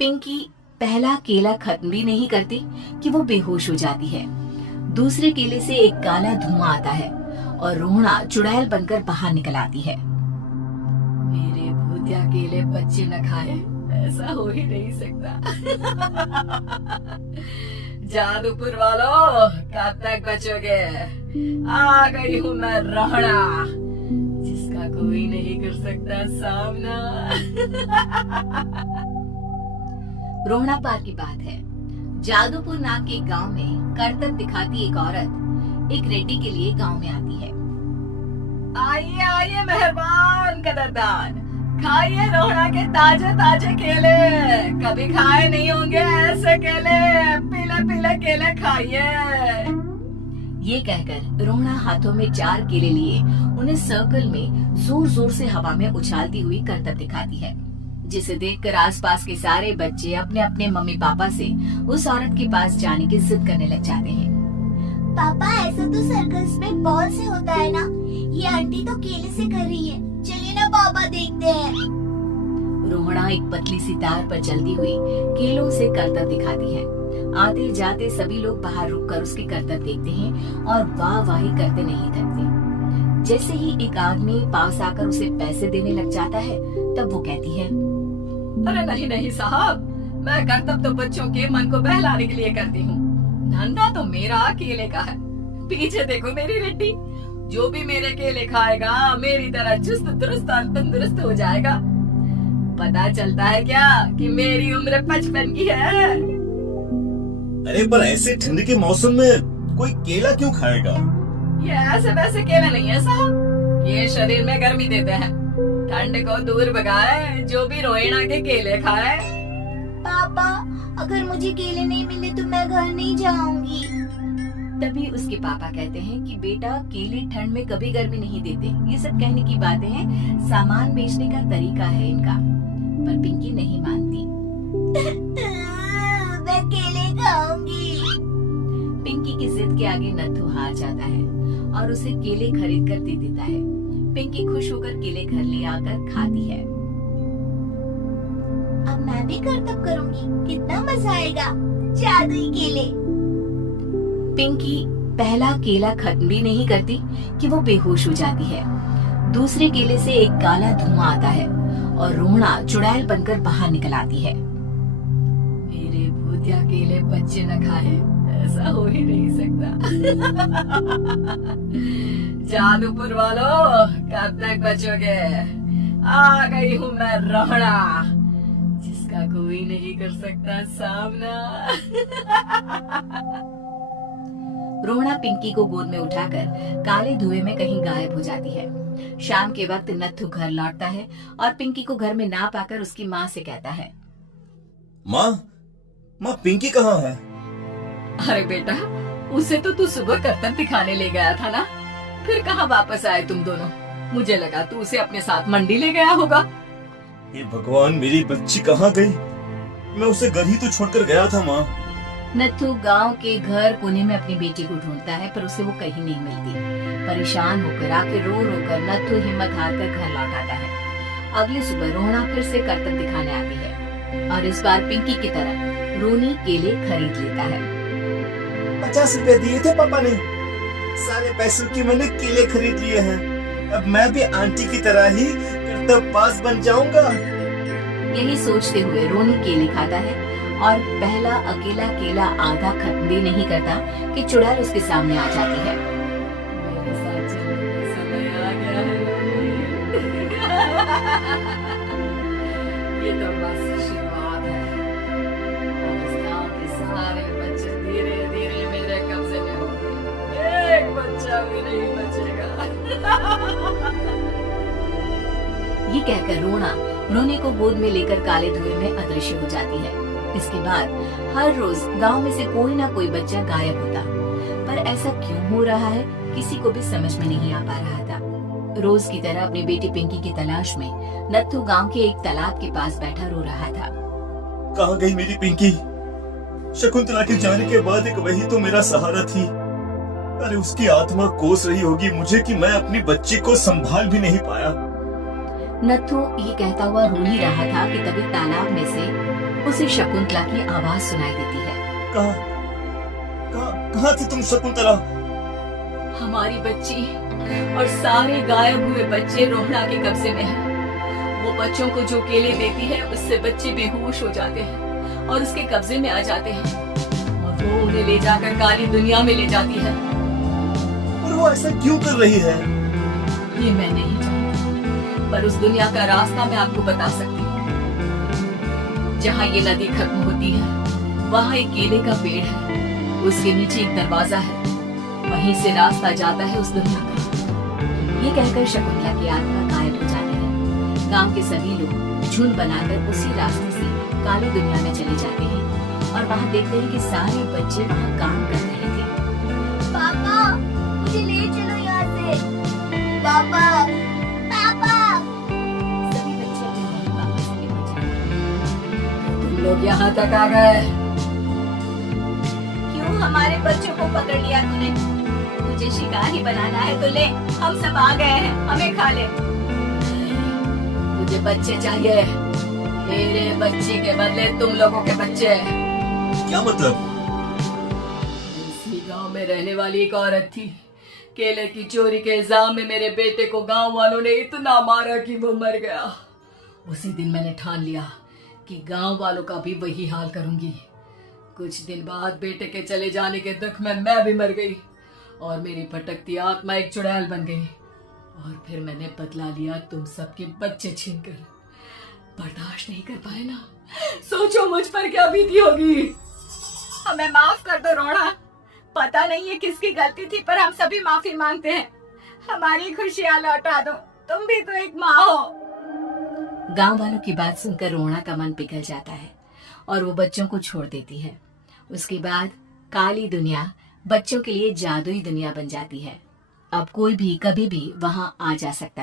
पिंकी पहला केला खत्म भी नहीं करती कि वो बेहोश हो जाती है। दूसरे केले से एक काला धुआं आता है और रोहना चुड़ैल बनकर बाहर निकल आती है। मेरे भूतिया केले बच्चे न खाए, ऐसा हो ही नहीं सकता। जादूपुर वालों, कब तक बचोगे? आ गई हूँ मैं रोहना, जिसका कोई नहीं कर सकता सामना। रोहना पार की बात है। जादूपुर नाम के गांव में करतब दिखाती एक औरत एक रेड्डी के लिए गांव में आती है। आइए आइए मेहरबान कदरदान, खाइए रोहना के ताजे ताजे केले, कभी खाए नहीं होंगे ऐसे केले, पीले पीले केले खाइए। ये कहकर रोहना हाथों में 4 केले लिए उन्हें सर्कल में जोर जोर से हवा में उछालती हुई करतब दिखाती है, जिसे देखकर आसपास के सारे बच्चे अपने अपने मम्मी पापा से उस औरत के पास जाने की जिद करने लग जाते हैं। पापा, ऐसा तो सर्कस में बॉल से होता है ना, ये आंटी तो केले से कर रही है, चलिए ना पापा देखते हैं। रोहना एक पतली सी तार पर चलती हुई केलों से करतब दिखाती है। आते जाते सभी लोग बाहर रुककर उसके करतब देखते हैं और वाह वाही करते नहीं थकते। जैसे ही एक आदमी पास आकर उसे पैसे देने लग जाता है, तब वो कहती है, अरे नहीं नहीं साहब, मैं करतब तो बच्चों के मन को बहलाने के लिए करती हूँ, धंधा तो मेरा केले का है। पीछे देखो मेरी रेड्डी, जो भी मेरे केले खाएगा मेरी तरह चुस्त दुरुस्त और तंदुरुस्त हो जाएगा। पता चलता है क्या कि मेरी उम्र 55 की है। अरे पर ऐसे ठंड के मौसम में कोई केला क्यों खाएगा? ये ऐसे वैसे केले नहीं है साहब, ये शरीर में गर्मी देते हैं, ठंड को दूर भगाए, जो भी रोहिणा के केले खाए। पापा, अगर मुझे केले नहीं मिले तो मैं घर नहीं जाऊंगी। तभी उसके पापा कहते हैं कि बेटा, केले ठंड में कभी गर्मी नहीं देते, ये सब कहने की बातें हैं, सामान बेचने का तरीका है इनका। पर पिंकी नहीं मानती। मैं केले खाऊंगी। पिंकी की जिद के आगे नत्थू हार जाता है और उसे केले खरीद कर दे देता है। पिंकी खुश होकर केले घर ले आकर खाती है। अब मैं भी करतब करूंगी, कितना मजा आएगा, जादुई केले। पिंकी पहला केला खत्म भी नहीं करती कि वो बेहोश हो जाती है। दूसरे केले से एक काला धुआं आता है और रोहना चुड़ैल बनकर बाहर निकल आती है। मेरे भूतिया केले बच्चे न खाए, ऐसा हो ही नहीं सकता। जादूपुर वालों, कब तक बचोगे? आ गई हूँ मैं रोहना, जिसका कोई नहीं कर सकता सामना। रोहना पिंकी को गोद में उठाकर काले धुएं में कहीं गायब हो जाती है। शाम के वक्त नत्थू घर लौटता है और पिंकी को घर में ना पाकर उसकी माँ से कहता है, माँ पिंकी कहाँ है? अरे बेटा, उसे तो तू सुबह करतब दिखाने ले गया था ना, फिर कहाँ वापस आए तुम दोनों? मुझे लगा तू उसे अपने साथ मंडी ले गया होगा। ये भगवान, मेरी बच्ची कहाँ गई? मैं उसे घर ही तो छोड़कर गया था माँ। नत्थू गांव के घर कोने में अपनी बेटी को ढूंढता है, पर उसे वो कहीं नहीं मिलती। परेशान होकर आके रो रो कर नत्थू हिम्मत हार कर घर लौट आता है। अगली सुबह रोहना फिर से करतब दिखाने आती है और इस बार पिंकी की तरह रोनी केले खरीद लेता है। 50 रुपए दिए थे पापा ने, सारे पैसों की मैंने केले खरीद लिए हैं। अब मैं भी आंटी की तरह ही करतब पास बन जाऊंगा। यही सोचते हुए रोनी केले खाता है और पहला अकेला केला आधा खत्म भी नहीं करता कि चुड़ैल उसके सामने आ जाती है। मेरे साथ चलने का समय आ गया है ये तो बस शुरुआत है। अब इस गांव के सारे बच्चे धीरे धीरे मेरे कब्जे में होंगे, एक बच्चा भी नहीं बचेगा। ये कहकर रोने को गोद में लेकर काले धुएं में अदृश्य हो जाती है। इसके बाद हर रोज गांव में से कोई ना कोई बच्चा गायब होता, पर ऐसा क्यों हो रहा है किसी को भी समझ में नहीं आ पा रहा था। रोज की तरह अपनी बेटी पिंकी की तलाश में नत्थू गांव के एक तालाब के पास बैठा रो रहा था। कहाँ गई मेरी पिंकी? शकुंतला के जाने के बाद एक वही तो मेरा सहारा थी। अरे उसकी आत्मा कोस रही होगी मुझे कि मैं अपनी बच्ची को संभाल भी नहीं पाया। नत्थू ये कहता हुआ रो ही रहा था कि तभी तालाब में से उसे शकुंतला की आवाज सुनाई देती है। कहाँ थी तुम शकुंतला? हमारी बच्ची और सारे गायब हुए बच्चे रोहड़ा के कब्जे में हैं। वो बच्चों को जो केले देती है उससे बच्चे बेहोश हो जाते हैं और उसके कब्जे में आ जाते हैं और वो उन्हें ले जाकर काली दुनिया में ले जाती है। और वो ऐसा क्यों कर रही है? ये मैं नहीं जानती, पर उस दुनिया का रास्ता मैं आपको बता सकती हूँ। जहाँ ये नदी खत्म होती है वहाँ एक केले का पेड़ है, उसके नीचे एक दरवाजा है, वहीं से रास्ता जाता है उस दुनिया का। ये कहकर शकुंतला की आत्मा गायब हो जाती है। गांव के सभी लोग झुंड बनाकर उसी रास्ते से काली दुनिया में चले जाते हैं और वहाँ देखते हैं कि सारे बच्चे वहाँ काम कर रहे थे। पापा मुझे ले चलो यहाँ से। पापा पापा। सभी बच्चे अपने मम्मी पापा से मिलने जाते हैं। तुम लोग यहाँ तक आ गए? क्यों हमारे बच्चों को पकड़ लिया तूने? तुझे शिकारी बनाना है तो ले, हम सब आ गए हैं, हमें खा ले। मुझे बच्चे चाहिए, मेरे बच्चे के बदले तुम लोगों के बच्चे। क्या मतलब? इसी गांव में रहने वाली एक औरत थी। केले की चोरी के इल्जाम में मेरे बेटे को गांव वालों ने इतना मारा कि वो मर गया। उसी दिन मैंने ठान लिया कि गांव वालों का भी वही हाल करूंगी। कुछ दिन बाद बेटे के चले जाने के दुख में मैं भी मर गई और मेरी भटकती आत्मा एक चुड़ैल बन गई। और फिर मैंने बदला लिया तुम सबके बच्चे छीनकर। बर्दाश्त नहीं कर पाए ना, सोचो मुझ पर क्या बीती होगी। हमें माफ कर दो रोड़ा। पता नहीं है किसकी गलती थी, पर हम सभी माफी मांगते हैं। हमारी खुशियां लौटा दो, तुम भी तो एक माँ हो। गांव वालों की बात सुनकर रोहड़ा का मन पिघल जाता है और वो बच्चों को छोड़ देती है। उसके बाद काली दुनिया बच्चों के लिए जादुई दुनिया बन जाती है। अब कोई भी कभी भी वहां आ जा सकता है।